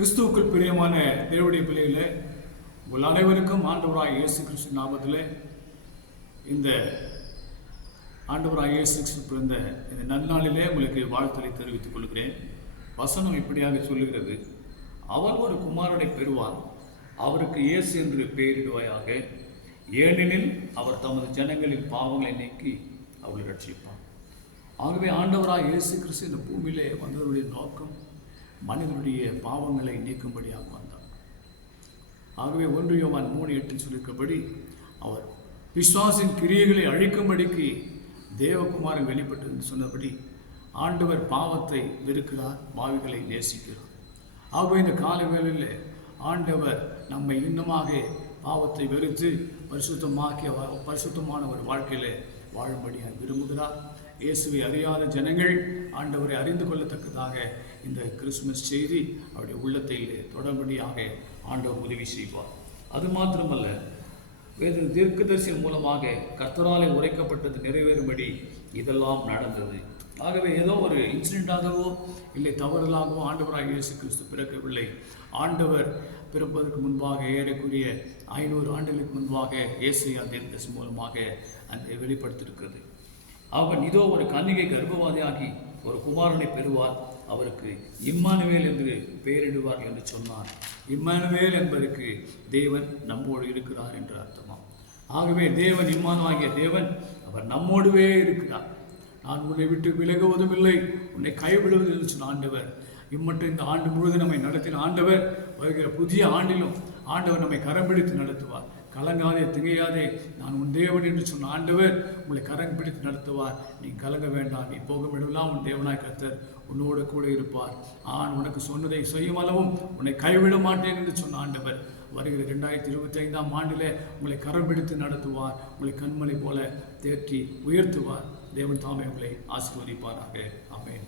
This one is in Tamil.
கிறிஸ்துவுக்குள் பிரியமான தேவடைய பிள்ளைகளே உங்கள் அனைவருக்கும் ஆண்டவராய் இயேசு கிறிஸ்து நாமத்தில் இந்த ஆண்டவராய் இயேசு கிறிஸ்து பிறந்த இந்த நன்னாளிலே உங்களுக்கு வாழ்த்தலை தெரிவித்துக் கொள்கிறேன். வசனம் இப்படியாக சொல்லுகிறது. அவர் ஒரு குமாரனை பெறுவார் அவருக்கு இயேசு என்று பெயரிடுவாயாக. ஏனெனில் அவர் தமது ஜனங்களின் பாவங்களை நீக்கி அவளை ரட்சிப்பார் ஆகவே ஆண்டவராய் இயேசு கிறிஸ்து இந்த பூமியிலே வந்தவருடைய நோக்கம் மனிதனுடைய பாவங்களை நீக்கும்படியாக வந்தார் ஆகவே ஒன்று யோவான் மூணு எட்டில் சொல்லியிருக்கபடி அவர் விஸ்வாசின் கிரியைகளை அழிக்கும்படிக்கு தேவகுமாரன் வெளிப்பட்டு சொன்னபடி ஆண்டவர் பாவத்தை வெறுக்கிறார் பாவிகளை நேசிக்கிறார். ஆகவே இந்த காலவேளையில் ஆண்டவர் நம்மை இன்னமாக பாவத்தை வெறுத்து பரிசுத்தமாக்கி பரிசுத்தமான ஒரு வாழ்க்கையில வாழும்படியாக விரும்புகிறார். இயேசுவை அறியாத ஜனங்கள் ஆண்டவரை அறிந்து கொள்ளத்தக்கதாக இந்த கிறிஸ்துமஸ் செய்தி அவருடைய உள்ளத்தில் தொடர்படியாக ஆண்டவர் உதவி செய்வார். அது மாத்திரமல்ல வேறு தீர்க்கதரிசியின் மூலமாக கர்த்தராலே உரைக்கப்பட்டது நிறைவேறும்படி இதெல்லாம் நடந்தது. ஆகவே ஏதோ ஒரு இன்சிடென்ட்டாகவோ இல்லை தவறுதலாகவோ ஆண்டவராக இயேசு கிறிஸ்து பிறக்கவில்லை. ஆண்டவர் பிறப்பதற்கு முன்பாக ஏறக்குரிய ஐநூறு ஆண்டுகளுக்கு முன்பாக இயேசு அந்த மூலமாக அந்த வெளிப்படுத்தியிருக்கிறது. அவன் இதோ ஒரு கன்னிகை கர்ப்பவாதியாகி ஒரு குமாரனை பெறுவார். அவருக்கு இம்மானுவேல் என்று பெயரிடுவார் என்று சொன்னார். இம்மானுவேல் என்பதற்கு தேவன் நம்மோடு இருக்கிறார் என்று அர்த்தமாம். ஆகவே தேவன் இம்மானுவாகிய தேவன் அவர் நம்மோடுவே இருக்கிறார். நான் உன்னை விட்டு விலகுவதும் இல்லை உன்னை கைவிடுவதும் என்று சொன்ன ஆண்டவர். இம்மட்டும் இந்த ஆண்டு முழுவதும் நம்மை நடத்தின ஆண்டவர். வருகிற புதிய ஆண்டிலும் ஆண்டவர் நம்மை கரம் பிடித்து நடத்துவார். கலங்காதே திகையாதே. நான் உன் தேவன் என்று சொன்ன ஆண்டவர் உங்களை கரம் பிடித்து நடத்துவார். நீ கலங்க வேண்டாம். நீ போகும் இடமெல்லாம் உன் தேவனாய் கத்தர் உன்னோடு கூட இருப்பார். ஆண் உனக்கு சொன்னதை செய்யும் அளவும் உன்னை கைவிட மாட்டேன் என்று சொன்ன ஆண்டவர். வருகிற ரெண்டாயிரத்தி இருபத்தி ஐந்தாம் ஆண்டிலே உங்களை கரம் பிடித்து நடத்துவார். உங்களை கண்மலை போல தேற்றி உயர்த்துவார். தேவன் தாமே உங்களை ஆசீர்வதிப்பாராக. அமேன்